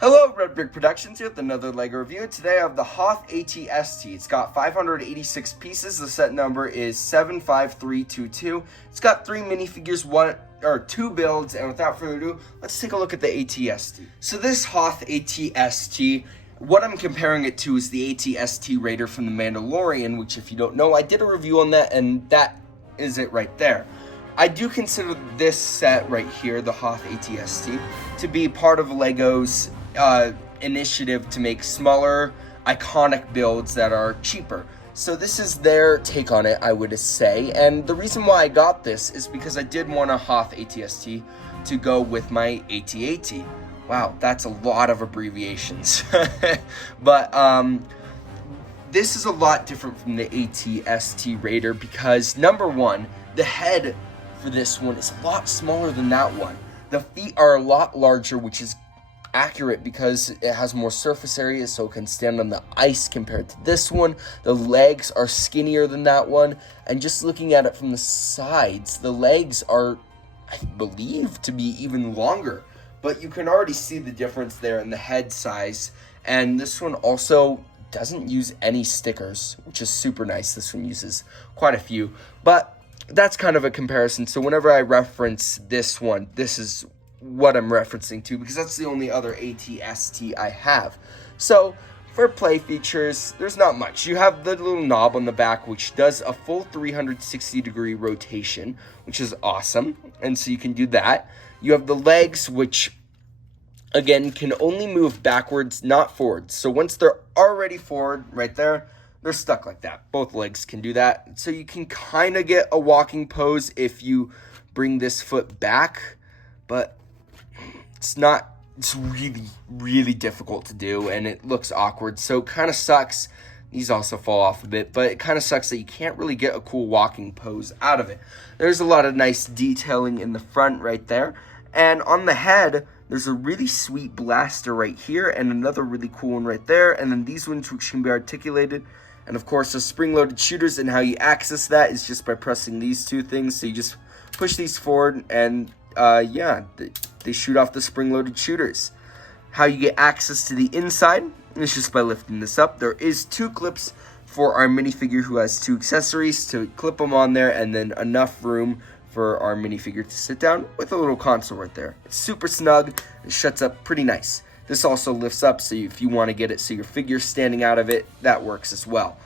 Hello, Red Brick Productions here with another LEGO review. Today I have the Hoth ATST. It's got 586 pieces. The set number is 75322. It's got 3 minifigures, 2 builds, and without further ado, let's take a look at the ATST. So this Hoth ATST, what I'm comparing it to is the ATST Raider from The Mandalorian, which if you don't know, I did a review on that, and that is it right there. I do consider this set right here, the Hoth ATST, to be part of LEGO's initiative to make smaller, iconic builds that are cheaper. So this is their take on it, I would say. And the reason why I got this is because I did want a Hoth ATST to go with my AT-AT. Wow, that's a lot of abbreviations. But this is a lot different from the ATST Raider because, number one, the head for this one is a lot smaller than that one. The feet are a lot larger, which is accurate because it has more surface area, so it can stand on the ice compared to this one. The legs are skinnier than that one, and just looking at it from the sides, the legs are, I believe, to be even longer, but you can already see the difference there in the head size. And this one also doesn't use any stickers, which is super nice. This one uses quite a few, but that's kind of a comparison. So whenever I reference this one, this is what I'm referencing to because that's the only other ATST I have. So for play features, there's not much. You have the little knob on the back, which does a full 360-degree rotation, which is awesome. And so you can do that. You have the legs, which again can only move backwards, not forwards. So once they're already forward right there, they're stuck like that. Both legs can do that. So you can kind of get a walking pose if you bring this foot back, but it's really, really difficult to do, and it looks awkward, so it kind of sucks. These also fall off a bit, but it kind of sucks that you can't really get a cool walking pose out of it. There's a lot of nice detailing in the front right there, and on the head, there's a really sweet blaster right here, and another really cool one right there, and then these ones which can be articulated, and of course the spring-loaded shooters, and how you access that is just by pressing these two things. So you just push these forward, and yeah, they shoot off the spring-loaded shooters. How you get access to the inside is just by lifting this up. There is 2 clips for our minifigure who has 2 accessories to clip them on there, and then enough room for our minifigure to sit down with a little console right there. It's super snug. It shuts up pretty nice. This also lifts up, so if you want to get it so your figure's standing out of it, that works as well.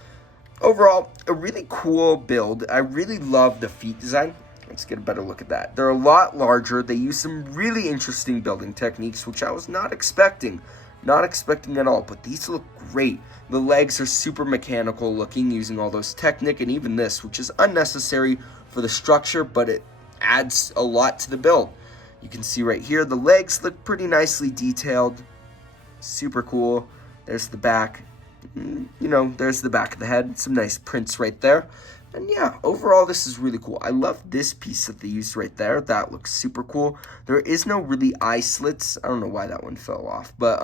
Overall, a really cool build. I really love the feet design. Let's get a better look at that. They're a lot larger. They use some really interesting building techniques, which I was not expecting. Not expecting at all, but these look great. The legs are super mechanical looking, using all those Technic, and even this, which is unnecessary for the structure, but it adds a lot to the build. You can see right here, the legs look pretty nicely detailed. Super cool. There's the back. You know, there's the back of the head. Some nice prints right there. And yeah, overall, this is really cool. I love this piece that they used right there. That looks super cool. There is no really eye slits. I don't know why that one fell off. But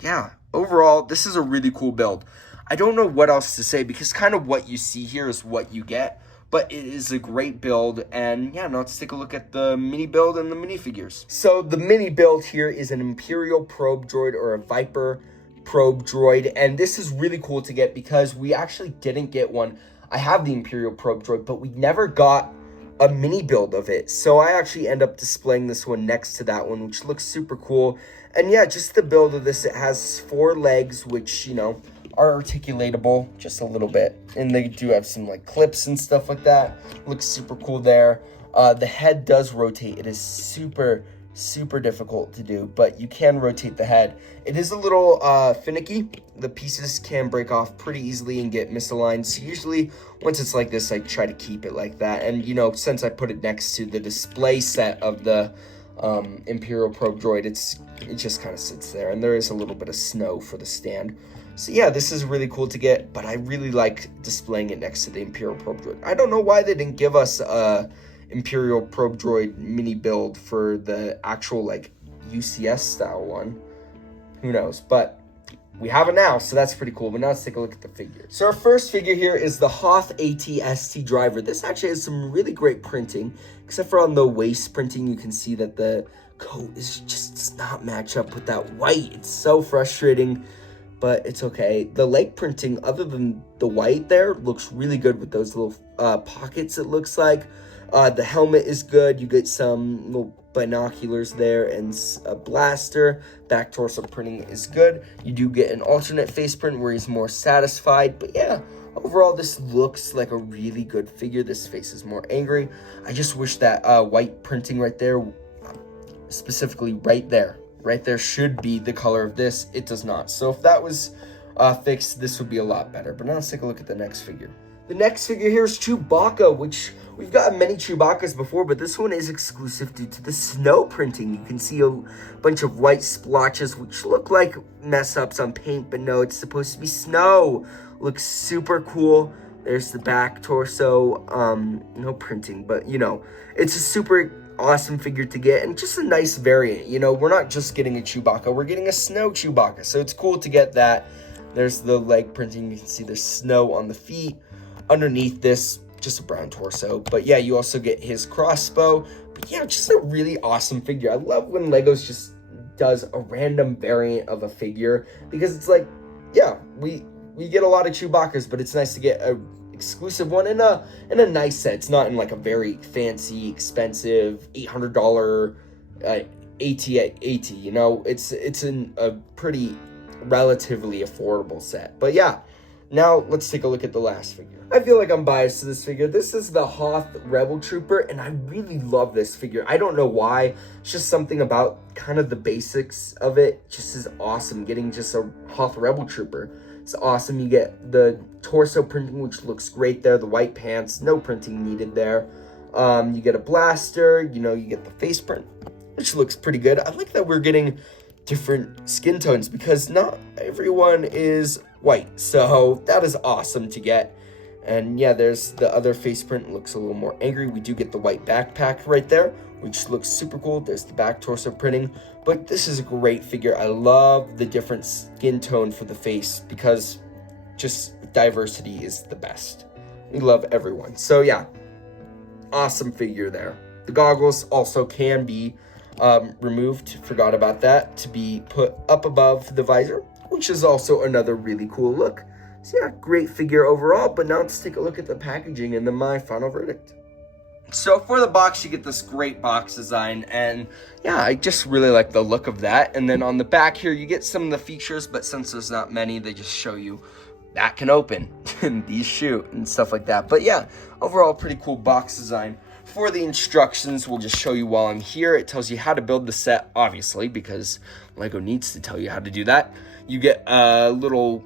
yeah, overall, this is a really cool build. I don't know what else to say because kind of what you see here is what you get. But it is a great build. And yeah, now let's take a look at the mini build and the minifigures. So the mini build here is an Imperial probe droid or a Viper probe droid. And this is really cool to get because we actually didn't get one. I have the Imperial probe droid, but we never got a mini build of it. So I actually end up displaying this one next to that one, which looks super cool. And yeah, just the build of this, it has 4 legs, which, you know, are articulatable just a little bit. And they do have some like clips and stuff like that. Looks super cool there. The head does rotate. It is super difficult to do, but you can rotate the head. It is a little finicky. The pieces can break off pretty easily and get misaligned. So usually once it's like this, I try to keep it like that. And you know, since I put it next to the display set of the Imperial probe droid, it just kind of sits there, and there is a little bit of snow for the stand. So yeah, this is really cool to get, but I really like displaying it next to the Imperial probe droid. I don't know why they didn't give us a Imperial probe droid mini build for the actual like UCS style one. Who knows? But we have it now, so that's pretty cool. But now let's take a look at the figure. So our first figure here is the Hoth ATST driver. This actually has some really great printing, except for on the waist printing, you can see that the coat does not match up with that white. It's so frustrating, but it's okay. The leg printing, other than the white there, looks really good with those little pockets, it looks like. The helmet is good. You get some little binoculars there and a blaster. Back torso printing is good. You do get an alternate face print where he's more satisfied, but yeah, overall this looks like a really good figure. This face is more angry. I just wish that white printing right there, specifically right there should be the color of this. It does not. So if that was fixed, this would be a lot better. But now let's take a look at the next figure. The next figure here is Chewbacca, which we've gotten many Chewbaccas before, but this one is exclusive due to the snow printing. You can see a bunch of white splotches, which look like mess-ups on paint, but no, it's supposed to be snow. Looks super cool. There's the back torso, no printing, but, you know, it's a super awesome figure to get, and just a nice variant. You know, we're not just getting a Chewbacca, we're getting a snow Chewbacca, so it's cool to get that. There's the leg printing. You can see there's snow on the feet. Underneath this, just a brown torso. But yeah, you also get his crossbow. But yeah, just a really awesome figure. I love when Legos just does a random variant of a figure, because it's like, yeah, we get a lot of Chewbaccas, but it's nice to get a exclusive one in a nice set. It's not in like a very fancy, expensive $800 AT, you know. It's in a pretty relatively affordable set. But yeah, now let's take a look at the last figure. I feel like I'm biased to this figure. This is the Hoth Rebel Trooper, and I really love this figure. I don't know why. It's just something about kind of the basics of it just is awesome. Getting just a Hoth Rebel Trooper, it's awesome. You get the torso printing, which looks great there. The white pants, no printing needed there. You get a blaster. You know, you get the face print, which looks pretty good. I like that we're getting different skin tones, because not everyone is white, so that is awesome to get. And yeah, there's the other face print, looks a little more angry. We do get the white backpack right there, which looks super cool. There's the back torso printing, but this is a great figure. I love the different skin tone for the face, because just diversity is the best. We love everyone. So yeah, awesome figure there. The goggles also can be removed, forgot about that, to be put up above the visor, which is also another really cool look. So yeah, great figure overall. But now let's take a look at the packaging and then my final verdict. So for the box, you get this great box design, and yeah, I just really like the look of that. And then on the back here, you get some of the features, but since there's not many, they just show you that can open and these shoot and stuff like that. But yeah, overall pretty cool box design. For the instructions, we'll just show you while I'm here. It tells you how to build the set, obviously, because Lego needs to tell you how to do that. You get a little,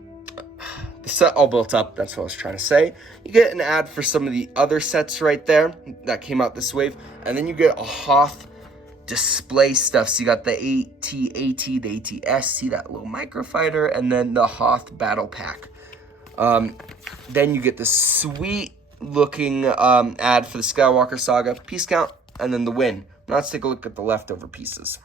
the set all built up, that's what I was trying to say. You get an ad for some of the other sets right there that came out this wave, and then you get a Hoth display stuff. So you got the AT-AT, the AT-ST, that little microfighter, and then the Hoth battle pack. Then you get the sweet looking ad for the Skywalker Saga, piece count, and then the win. Now let's take a look at the leftover pieces.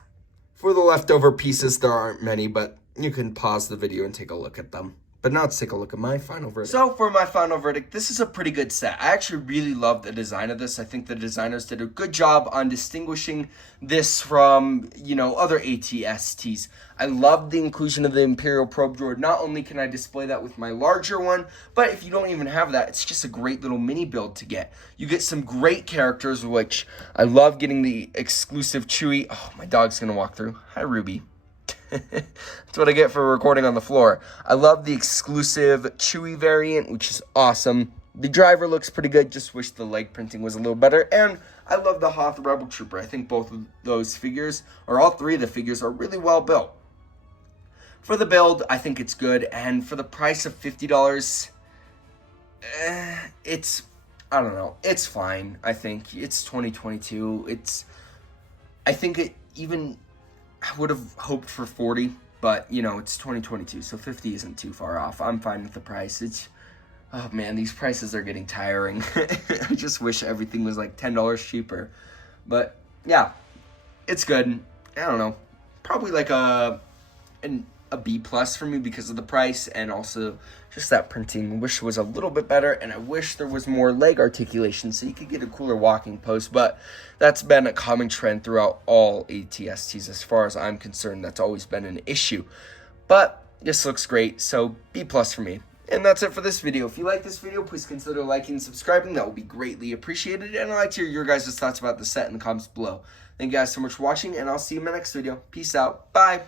For the leftover pieces, there aren't many, but you can pause the video and take a look at them. But now let's take a look at my final verdict. So for my final verdict, this is a pretty good set. I actually really love the design of this. I think the designers did a good job on distinguishing this from, you know, other AT-STs. I love the inclusion of the Imperial Probe Droid. Not only can I display that with my larger one, but if you don't even have that, it's just a great little mini build to get. You get some great characters, which I love getting the exclusive Chewie. Oh, my dog's gonna walk through. Hi, Ruby. That's what I get for recording on the floor. I love the exclusive Chewie variant, which is awesome. The driver looks pretty good, just wish the leg printing was a little better. And I love the Hoth Rebel Trooper. I think both of those figures, or all three of the figures, are really well built. For the build, I think it's good. And for the price of $50, it's, I don't know, it's fine. I think it's 2022. I think it even, I would have hoped for 40, but you know, it's 2022, so 50 isn't too far off. I'm fine with the price. It's, oh man, these prices are getting tiring. I just wish everything was like $10 cheaper. But yeah, it's good. I don't know, probably like an a B plus for me because of the price, and also just that printing wish was a little bit better, and I wish there was more leg articulation so you could get a cooler walking post, but that's been a common trend throughout all ATSTs as far as I'm concerned. That's always been an issue, but this looks great, so B plus for me. And that's it for this video. If you like this video, please consider liking and subscribing. That will be greatly appreciated, and I'd like to hear your guys' thoughts about the set in the comments below. Thank you guys so much for watching, and I'll see you in my next video. Peace out. Bye.